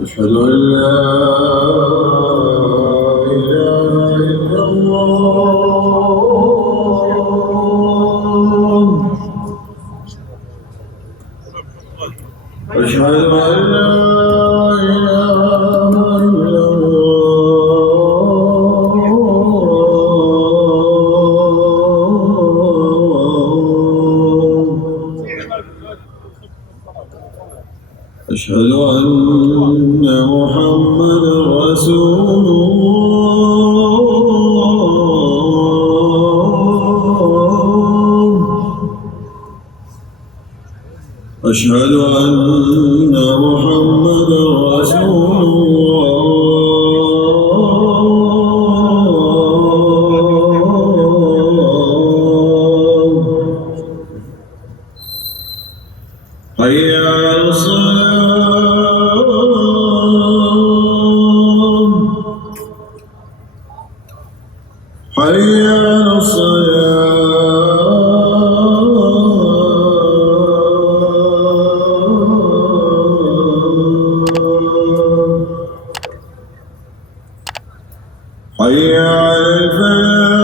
أشهد أن لا إله إلا الله أشهد أن لا إله إلا الله أشهد أن محمدا رسول الله أشهد أن محمدا رسول الله حي على الصلاة حي على الصلاة حي على الفلاح